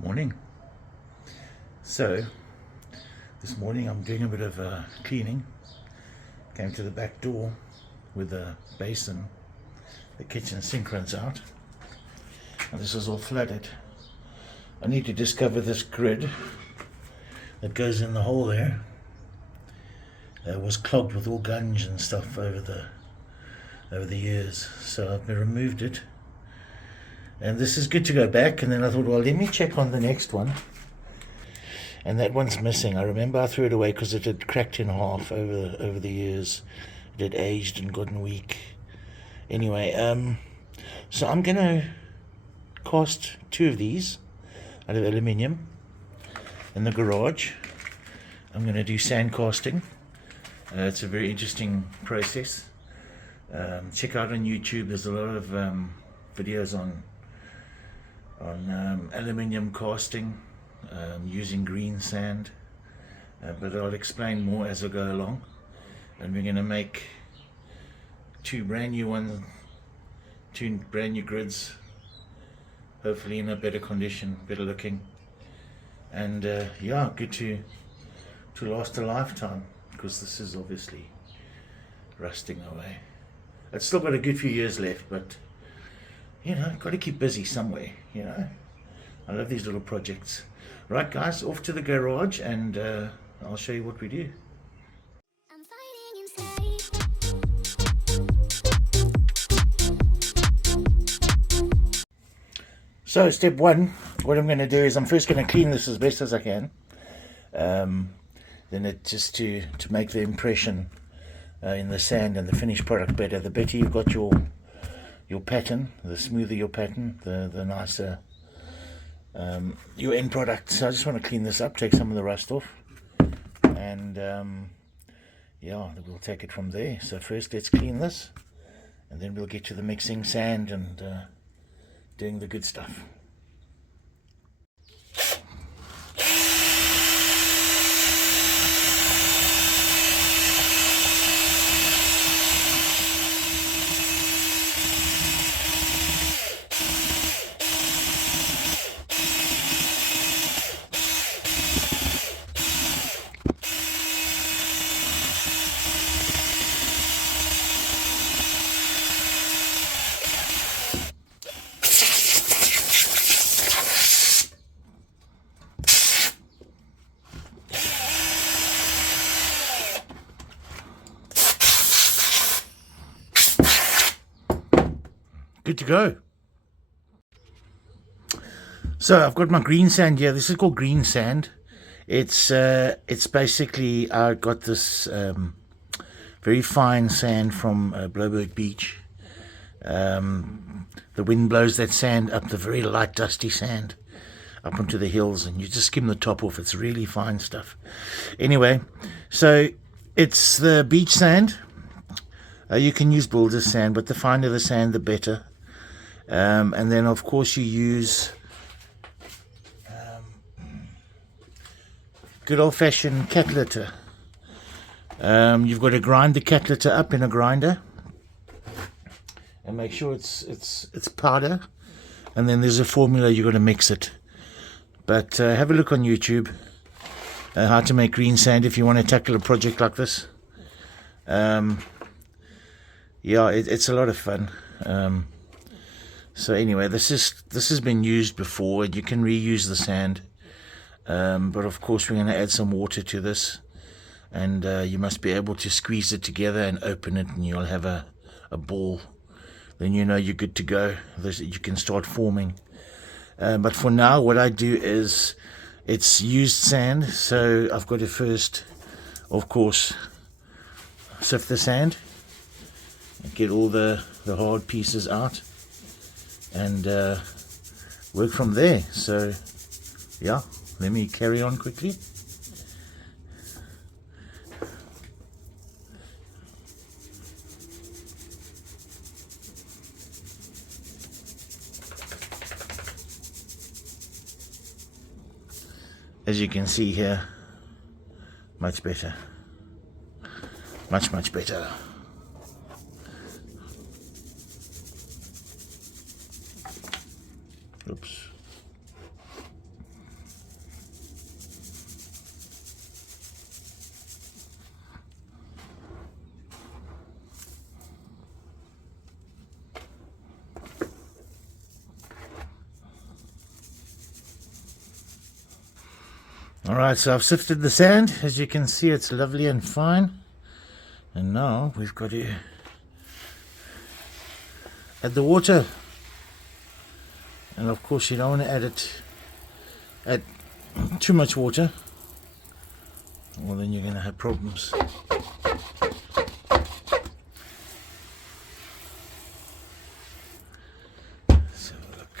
Morning. So this morning I'm doing a bit of cleaning. Came to the back door with the basin. The kitchen sink runs out and this is all flooded. I need to discover this grid that goes in the hole there. It was clogged with all gunge and stuff over the years, so I've removed it. And this is good to go back, and then I thought, well, let me check on the next one. And that one's missing. I remember I threw it away because it had cracked in half over the years. It had aged and gotten weak. Anyway, so I'm going to cast 2 of these out of aluminium in the garage. I'm going to do sand casting. It's a very interesting process. Check out on YouTube. There's a lot of videos on aluminium casting using green sand, but I'll explain more as I go along. And we're going to make 2 brand new grids, hopefully in a better condition, better looking, and yeah, good to last a lifetime, because this is obviously rusting away. It's still got a good few years left, but you know, got to keep busy somewhere, you know. I love these little projects. Right guys, off to the garage, and I'll show you what we do. So step 1, what I'm going to do is I'm first going to clean this as best as I can. Then it just to make the impression in the sand and the finished product better. The better you've got your pattern, the smoother your pattern, the nicer your end product. So I just want to clean this up, take some of the rust off, and yeah, we'll take it from there. So first let's clean this, and then we'll get to the mixing sand and doing the good stuff. Good to go. So I've got my green sand here. This is called green sand. It's basically, I got this very fine sand from Bloberg Beach. The wind blows that sand up, the very light dusty sand, up onto the hills, and you just skim the top off. It's really fine stuff. Anyway, so it's the beach sand. You can use builder's sand, but the finer the sand, the better. And then of course you use good old-fashioned cat litter. You've got to grind the cat litter up in a grinder and make sure it's powder, and then there's a formula you've got to mix it. But have a look on YouTube how to make green sand if you want to tackle a project like this. Yeah, it's a lot of fun. So anyway, this has been used before, and you can reuse the sand, but of course we're going to add some water to this, and you must be able to squeeze it together and open it, and you'll have a ball. Then you know you're good to go. You can start forming. But for now, what I do is, it's used sand, so I've got to first, of course, sift the sand and get all the hard pieces out, and work from there. So yeah, let me carry on quickly. As you can see here, much better, much better. Oops. Alright, so I've sifted the sand. As you can see, it's lovely and fine. And now we've got to add the water. And of course you don't want to add too much water, or then you're going to have problems. Let's have a look.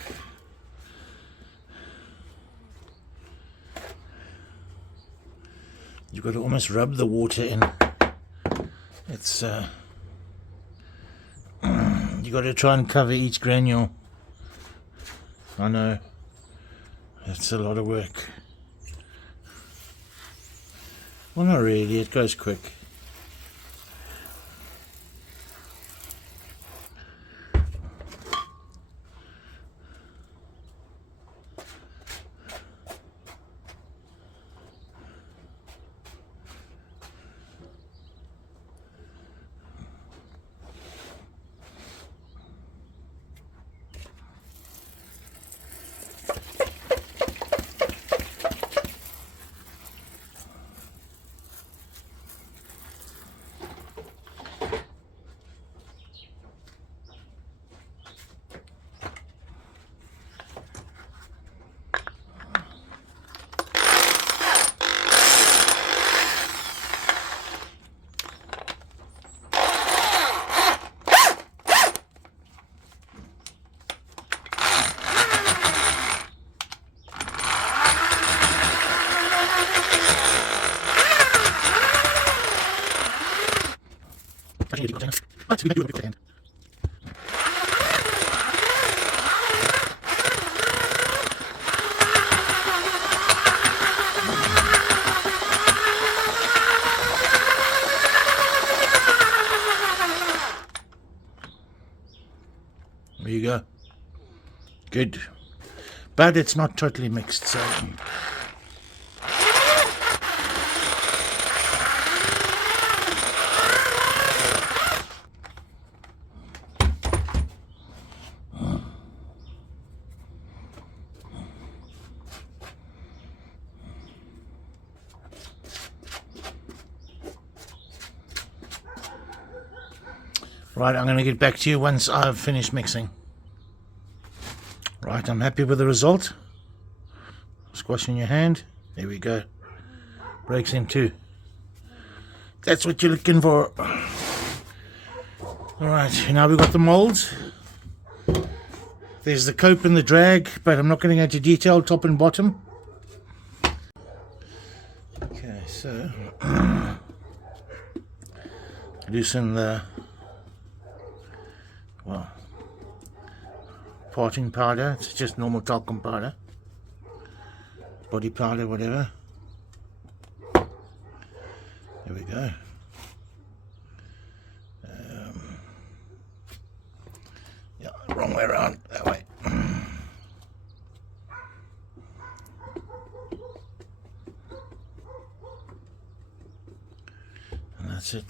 You've got to almost rub the water in. It's you got to try and cover each granule. I know it's a lot of work. Well, not really, it goes quick. But we can do it beforehand. There you go. Good. But it's not totally mixed, so... Right, I'm going to get back to you once I've finished mixing. Right, I'm happy with the result. Squash in your hand. There we go. Breaks in two. That's what you're looking for. Alright, now we've got the molds. There's the cope and the drag, but I'm not going to go into detail, top and bottom. Okay, so... loosen the... well, parting powder. It's just normal talcum powder, body powder, whatever. There we go. Yeah, wrong way around, that way. And that's it.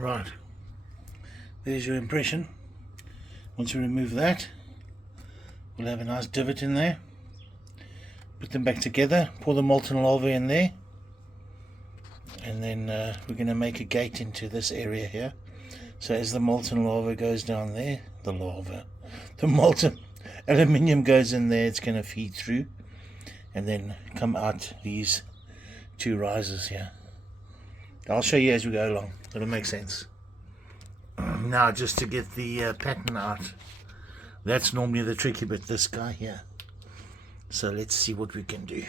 Right, there's your impression. Once we remove that, we'll have a nice divot in there. Put them back together, pour the molten lava in there, and then we're going to make a gate into this area here. So as the molten lava goes down there, the molten aluminium goes in there, it's going to feed through and then come out these two risers here. I'll show you as we go along, it'll make sense. Now just to get the pattern out, that's normally the tricky bit, this guy here. So let's see what we can do.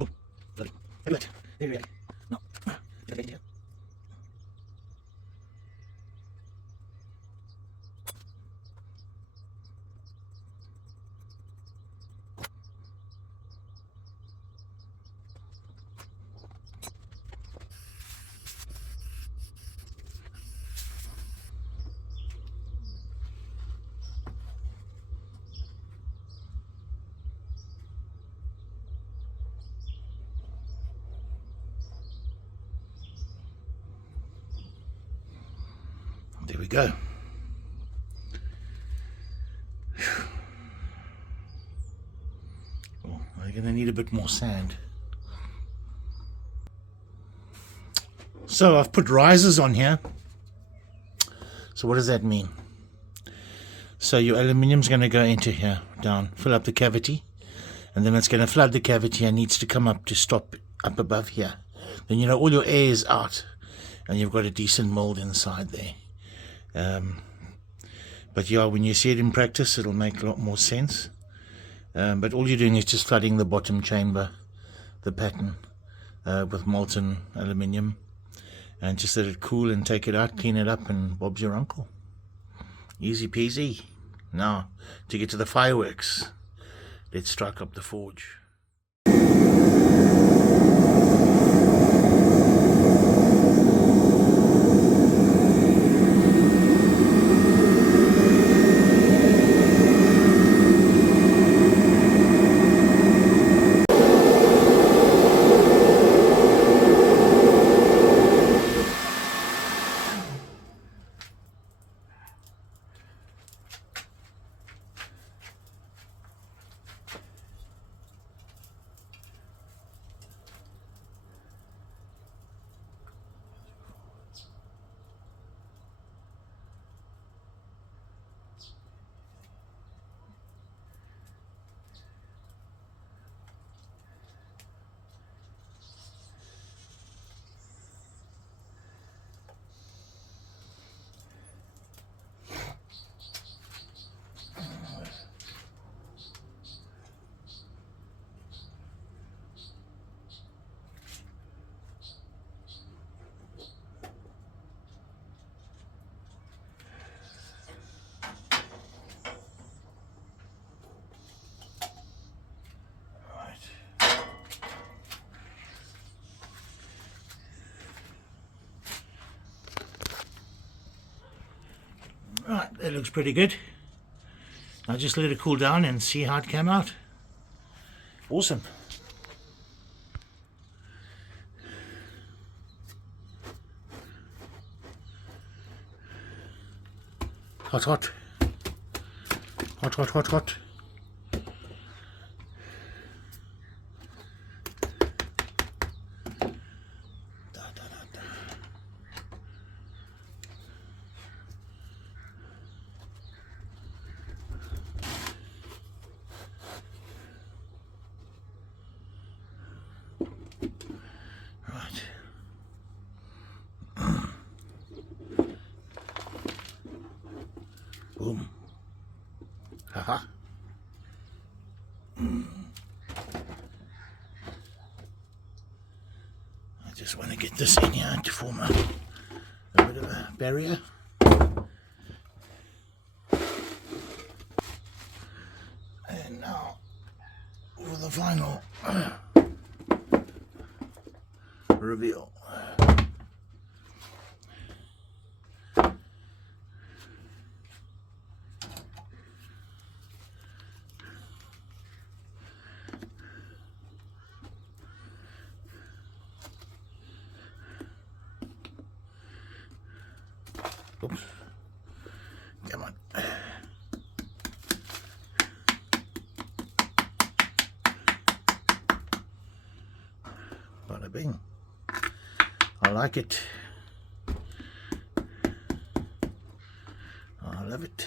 Oh, bloody. There we go. No. Okay, yeah. There we go. Oh, I'm going to need a bit more sand. So I've put risers on here. So what does that mean? So your aluminium's going to go into here, down, fill up the cavity, and then it's going to flood the cavity and needs to come up to stop up above here. Then you know all your air is out and you've got a decent mold inside there. But yeah, when you see it in practice, it'll make a lot more sense. But all you're doing is just flooding the bottom chamber, the pattern, with molten aluminium, and just let it cool and take it out, clean it up, and Bob's your uncle. Easy peasy. Now, to get to the fireworks, let's strike up the forge. Right, that looks pretty good. I'll just let it cool down and see how it came out. Awesome. Hot, hot. Hot, hot, hot, hot. Boom. Haha. I just want to get this in here to form a bit of a barrier. And now for the final reveal. Oops. Come on. Bada bing. I like it. I love it.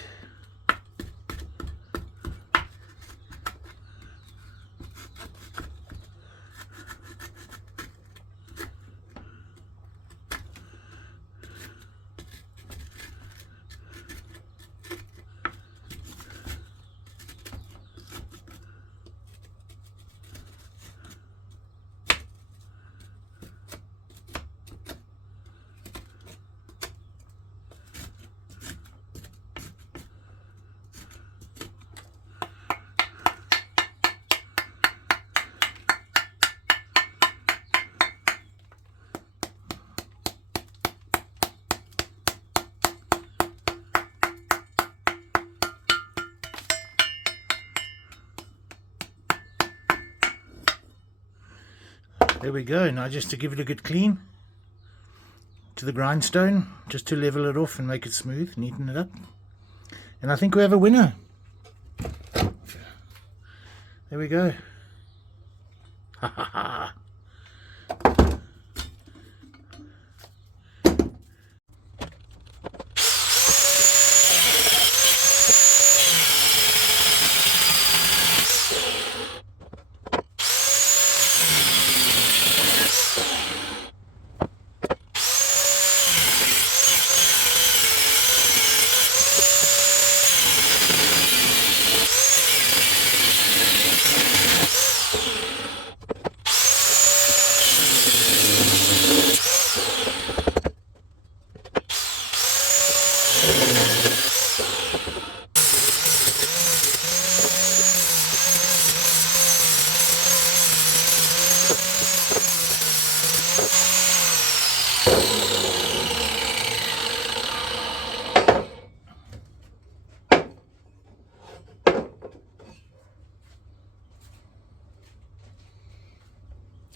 There we go. Now just to give it a good clean to the grindstone, just to level it off and make it smooth, neaten it up. And I think we have a winner. There we go. Ha ha ha.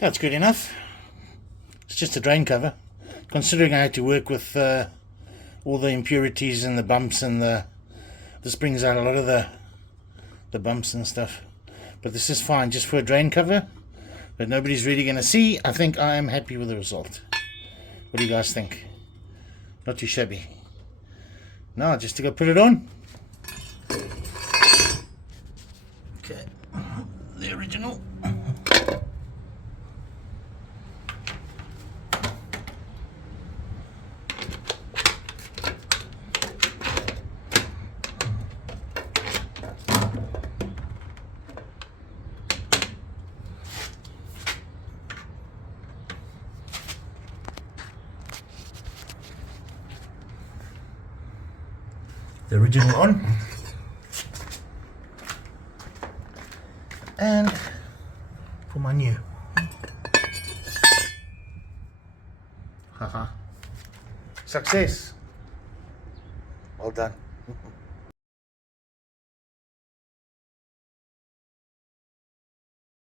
That's good enough. It's just a drain cover. Considering I had to work with all the impurities and the bumps and this brings out a lot of the bumps and stuff. But this is fine just for a drain cover. But nobody's really going to see. I think I am happy with the result. What do you guys think? Not too shabby. Now just to go put it on. Okay, the original. The original on, and for my new. Haha. Success. Well done.